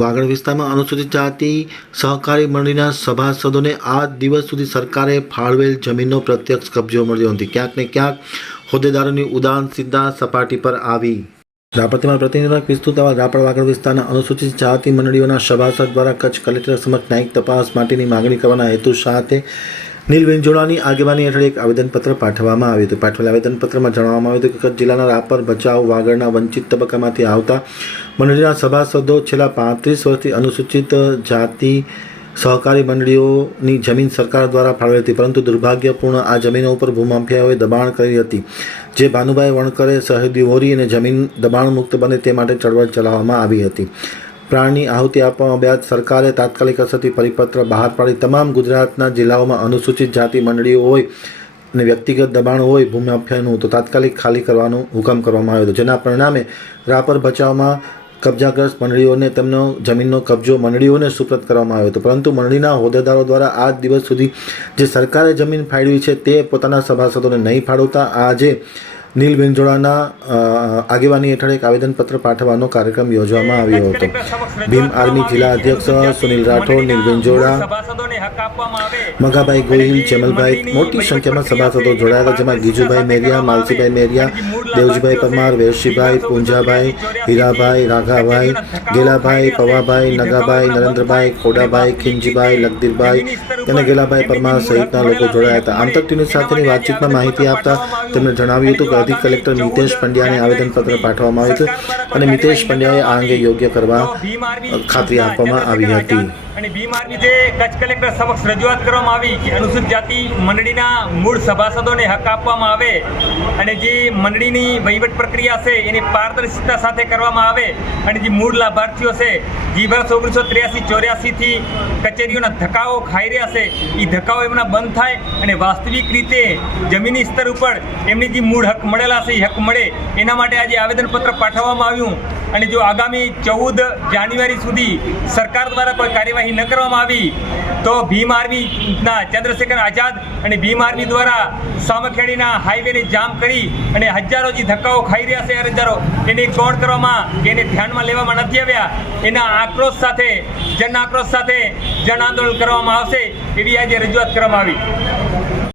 વાગડ વિસ્તારમાં અનુસૂચિત જાતિ સહકારી મંડળીના સભાસદોને આ દિવસ સુધી સરકારે ફાળવેલ જમીનનો પ્રત્યક્ષ કબજો મળ્યો નથી. ક્યાંક ને ક્યાંક હોદ્દેદારોની ઉદાન સીધા સપાટી પર આવી. રાપરતીમાં પ્રતિનિધિ વિસ્તૃત આવા રાપર વાગડ વિસ્તારના અનુસૂચિત જાતિ મંડળીઓના સભાસદ દ્વારા કચ્છ કલેક્ટર સમક્ષ ન્યાયિક તપાસ માટેની માગણી કરવાના હેતુ સાથે નીલ વેંજોળાની આગેવાની હેઠળ એક આવેદનપત્ર પાઠવવામાં આવ્યું હતું. પાઠવેલ આવેદનપત્રમાં જણાવવામાં આવ્યું હતું કે કચ્છ જિલ્લાના રાપર, ભચાઉ, વાગડના વંચિત તબક્કામાંથી આવતા મંડળીના સભાસદો છેલ્લા પાંત્રીસ વર્ષથી અનુસૂચિત જાતિ સહકારી મંડળીઓની જમીન સરકાર દ્વારા ફાળવી હતી. પરંતુ દુર્ભાગ્યપૂર્ણ આ જમીનો ઉપર ભૂમાફિયાઓએ દબાણ કરી હતી. જે ભાનુભાઈ વણકરે સહયોગી હોરી અને જમીન દબાણ મુક્ત બને તે માટે ચળવળ ચલાવવામાં આવી હતી. પ્રાણની આહુતિ આપવામાં બાદ સરકારે તાત્કાલિક અસરથી પરિપત્ર બહાર પાડી તમામ ગુજરાતના જિલ્લાઓમાં અનુસૂચિત જાતિ મંડળીઓ હોય અને વ્યક્તિગત દબાણ હોય ભૂમાફિયાનું તો તાત્કાલિક ખાલી કરવાનો હુકમ કરવામાં આવ્યો હતો. જેના પરિણામે રાપર બચાવમાં કબજાગ્રસ્ત મંડળીઓને તેમનો જમીનનો કબજો મંડળીઓને સુપ્રત કરવામાં આવ્યો હતો. પરંતુ મંડળીના હોદ્દેદારો દ્વારા આજ દિવસ સુધી જે સરકારે જમીન ફાળવી છે તે પોતાના સભાસદોને નહીં ફાળવતા, આજે નીલ વેંજોળાના આગેવાની હેઠળ એક આવેદનપત્ર પાઠવવાનો કાર્યક્રમ યોજવામાં આવ્યો હતો. ભીમ આર્મી જિલ્લા અધ્યક્ષ સુનિલ રાઠોડ, નીલ આવે મગાભાઈ ગોહિલ ચેમલભાઈ મોટી સંખ્યામાં સભાસદો જોડાયા હતા જેમાં ગીજુભાઈ મેરિયા, માલસીભાઈ મેરિયા, દેવજીભાઈ પરમાર, વેરશીભાઈ, પૂંજાભાઈ, હીરાભાઈ, રાઘાભાઈ, ગેલાભાઈ, પવાભાઈ, નગાભાઈ, નરેન્દ્રભાઈ, ખોડાભાઈ ખીમજીભાઈ લગદીરભાઈ અને ગેલાભાઈ પરમાર સહિતના લોકો જોડાયા હતા. આંતર ટીની સાથેની વાતચીતમાં માહિતી આપતા તેમણે જણાવ્યું હતું કે અધિક કલેક્ટર મિતેશ પંડ્યાને આવેદનપત્ર પાઠવવામાં આવ્યું હતું અને મિતેશ પંડ્યાએ આ અંગે યોગ્ય કરવા ખાતરી આપવામાં આવી હતી. અને આર્મી જે કચ્છ કલેક્ટર સમક્ષ રજૂઆત કરવામાં આવી કે અનુસૂચિત જાતિ મંડળીના મૂળ સભાસદોને હક આપવામાં આવે અને જે મંડળીની વહીવટ પ્રક્રિયા છે એની પારદર્શિતા સાથે કરવામાં આવે અને જે મૂળ લાભાર્થીઓ છે, જે વર્ષ ઓગણીસો ત્ર્યાસી ચોર્યાસીથી કચેરીઓના ધક્કાઓ ખાઈ રહ્યા છે એ ધક્કાઓ એમના બંધ થાય અને વાસ્તવિક રીતે જમીની સ્તર ઉપર એમની જે મૂળ હક મળેલા છે, હક મળે, એના માટે આજે આવેદનપત્ર પાઠવવામાં આવ્યું. અને જો આગામી ચૌદ જાન્યુઆરી સુધી સરકાર દ્વારા કોઈ કાર્યવાહી ન કરવામાં આવી, તો ભીમ આર્મીના ચંદ્રશેખર આઝાદ અને ભીમ આર્મી દ્વારા સામખેડીના હાઈવેને જામ કરી અને હજારો જે ધક્કાઓ ખાઈ રહ્યા છે, હજારો, એને ગૌણ કરવામાં, એને ધ્યાનમાં લેવામાં નથી આવ્યા, એના આક્રોશ સાથે, જન આક્રોશ સાથે જન આંદોલન કરવામાં આવશે, એવી આજે રજૂઆત કરવામાં આવી.